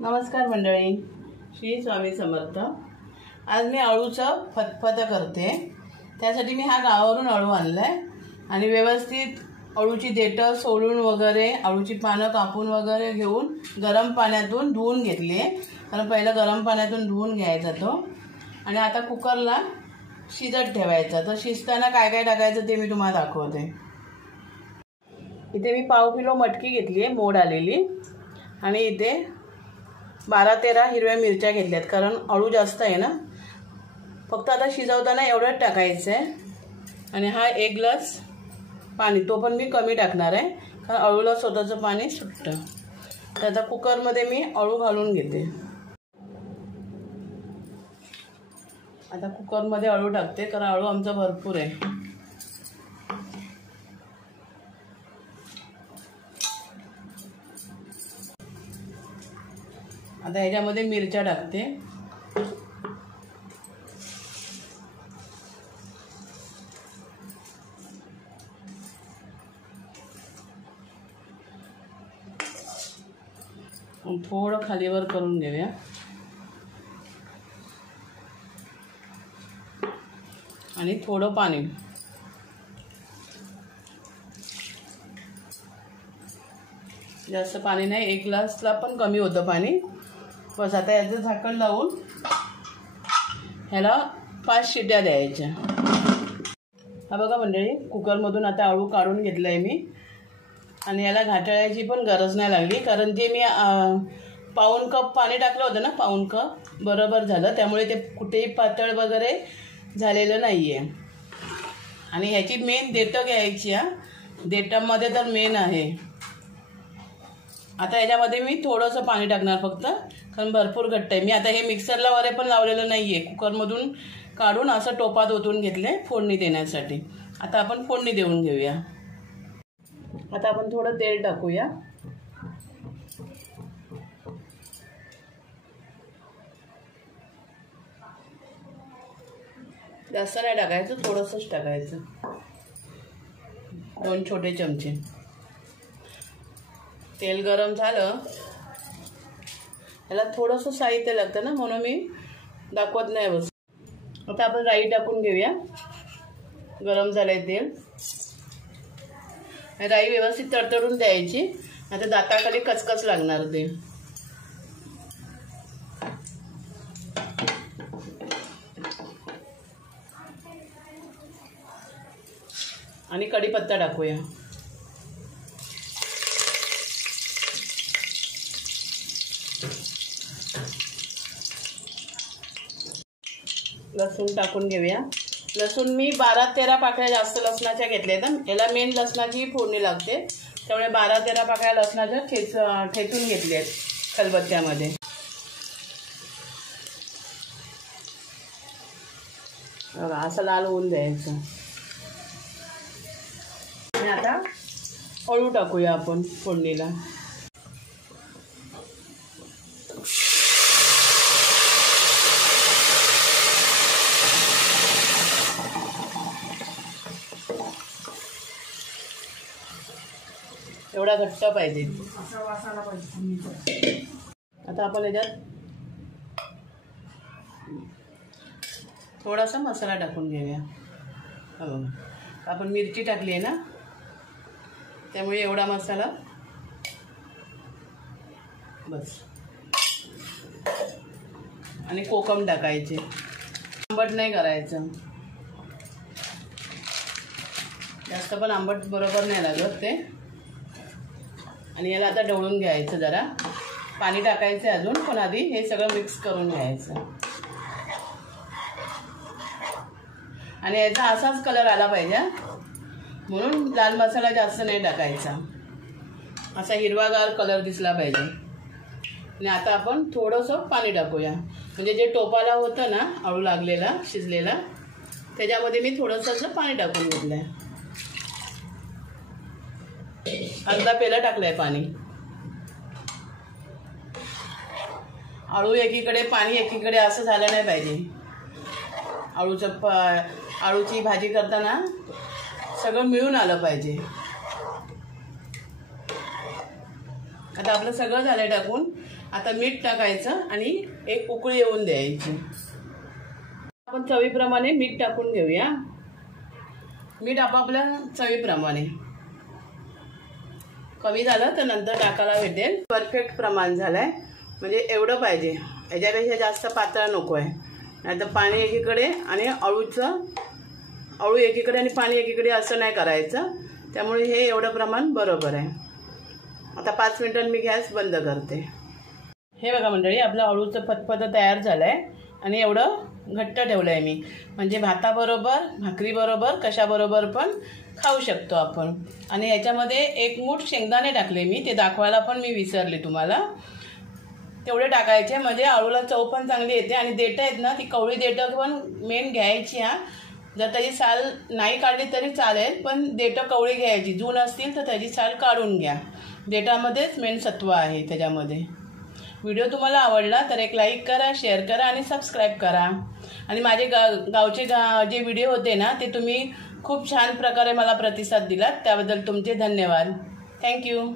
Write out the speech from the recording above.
नमस्कार मंडळी, श्री स्वामी समर्थ। आज मी अळूचं फतफतं करते। त्यासाठी मी हा गावावरून अळू आणलाय आणि व्यवस्थित अळूची देठं सोलून वगैरे अळूची पानं कापून वगैरे घेऊन गरम पाण्यातून धुवून घेतली आहे। कारण पहिलं गरम पाण्यातून धुवून घ्यायचा तो आणि आता कुकरला शिजत ठेवायचा। तर शिजताना काय काय टाकायचं ते मी तुम्हाला दाखवते। इथे मी पाव किलो मटकी घेतली आहे मोड आलेली आणि इथे 12-13 हिरव्या मिरच्या घेतल्यात कारण अळू जास्त आहे ना। फक्त आता शिजवताना एवढंच टाकायचं आहे आणि हा 1 ग्लास पाणी, तो पण मी कमी टाकणार आहे कारण अळूला स्वतःचं पाणी सुटतं। तर आता कुकरमध्ये मी अळू घालून घेते। आता कुकरमध्ये अळू टाकते कारण अळू आमचा भरपूर आहे। आता ह्याच्यामध्ये मिरच्या टाकते। थोडं खालीवर करून घेऊया आणि थोडं पाणी। जास्त पाणी नाही, 1 ग्लासला पण कमी होतं पाणी। बस आता याचं झाकण लावून ह्याला 5 शिट्या द्यायच्या। हा बघा मंडळी, कुकरमधून आता अळू काढून घेतला आहे मी आणि याला घाटाळ्याची पण गरज नाही लागली कारण जे मी पाऊण कप पाणी टाकलं होतं ना, पाऊण कप बरोबर झालं। त्यामुळे ते कुठेही पातळ वगैरे झालेलं नाही आहे। आणि ह्याची मेन देठं घ्यायची आहे, देठामध्ये तर मेन आहे। आता याच्यामध्ये मी थोडंसं पाणी टाकणार फक्त कारण भरपूर घट्ट आहे। मी आता हे मिक्सरला वगैरे पण लावलेलं नाही आहे, कुकरमधून काढून असं टोपात ओतून घेतले फोडणी देण्यासाठी। आता आपण फोडणी देऊन घेऊया। आता आपण थोडं तेल टाकूया। जास्त नाही टाकायचं, थोडंसंच टाकायचं, 2 छोटे चमचे। तेल गरम झालं, याला थोडंसं साहित्य लागतं ना म्हणून मी दाखवत नाही बस। आता आपण राई टाकून घेऊया। गरम झालंय तेल, राई व्यवस्थित तडतडून द्यायची, आता दाताखाली कचकच लागणार ते। आणि कढीपत्ता टाकूया। लसूण टाकून घेऊया। लसूण मी 12-13 पाकळ्या जास्त लसणाच्या घेतल्या आहेत। याला मेन लसणाची फोडणी लागते, त्यामुळे 12-13 पाकळ्या लसणाच्या ठेचून घेतल्या आहेत खलबत्त्यामध्ये। बघा असं लाल होऊन द्यायचं। आणि आता अळू टाकूया आपण फोडणीला। एवढा घट्ट पाहिजे, आता आपण याच्यात थोडासा मसाला टाकून घेऊया। हो, आपण मिरची टाकली आहे ना त्यामुळे एवढा मसाला बस। आणि कोकम टाकायचे, आंबट नाही करायचं, जास्त पण आंबट बरोबर नाही लागत ते। आणि याला आता ढवळून घ्यायचं, जरा पाणी टाकायचं अजून, पण आधी हे सगळं मिक्स करून घ्यायचं। आणि याचा असाच कलर आला पाहिजे म्हणून लाल मसाला जास्त नाही टाकायचा, असा हिरवागार कलर दिसला पाहिजे। आणि आता आपण थोडंसं पाणी टाकूया, म्हणजे जे टोपाला होतं ना अळू लागलेला शिजलेला त्याच्यामध्ये मी थोडंसं असं पाणी टाकून घेतलं आहे। अर्धा पेला टाकलाय पाणी। अळू एकीकडे पाणी एकीकडे असं झालं नाही पाहिजे। अळूची भाजी करताना सगळं मिळून आलं पाहिजे। आता आपलं सगळं झालं टाकून आता मीठ टाकायचं आणि एक उकळी येऊन द्यायची. आपण चवीप्रमाणे मीठ टाकून घेऊया. मीठ आपापल्या चवीप्रमाणे. कमी झालं तर नंतर टाकायला भेटेल. परफेक्ट प्रमाण झालंय, म्हणजे एवढं पाहिजे, याच्यापेक्षा जास्त पातळ नको आहे. नाहीतर पाणी एकीकडे आणि अळू एकीकडे आणि पाणी एकीकडे असं नाही करायचं. त्यामुळे हे एवढं प्रमाण बरोबर आहे. आता 5 मिनिटांनी मी गॅस बंद करते. हे बघा मंडळी, आपलं अळूचं फतफत तयार झालं आहे आणि एवढं घट्ट ठेवलं आहे मी. म्हणजे भाताबरोबर, भाकरीबरोबर, कशाबरोबर पण खाऊ शकतो आपण. आणि याच्यामध्ये 1 मूठ शेंगदाणे टाकले मी, ते दाखवायला पण मी विसरले तुम्हाला. तेवढे टाकायचे म्हणजे अळूला चव पण चांगली येते. आणि देठं आहेत ना, ती कवळी देठं पण मेन घ्यायची. जर त्याची साल नाही काढली तरी चालेल, पण देठं कवळी घ्यायची. जून असतील तर त्याची साल काढून घ्या. देठामध्येच मेन सत्व आहे त्याच्यामध्ये. व्हिडिओ तुम्हाला आवडला तर एक लाईक करा, शेअर करा आणि सबस्क्राईब करा. आणि माझे गावचे जे व्हिडिओ होते ना, ते तुम्ही खूप छान प्रकारे मला प्रतिसाद दिलात, त्याबद्दल तुमचे धन्यवाद. थँक्यू.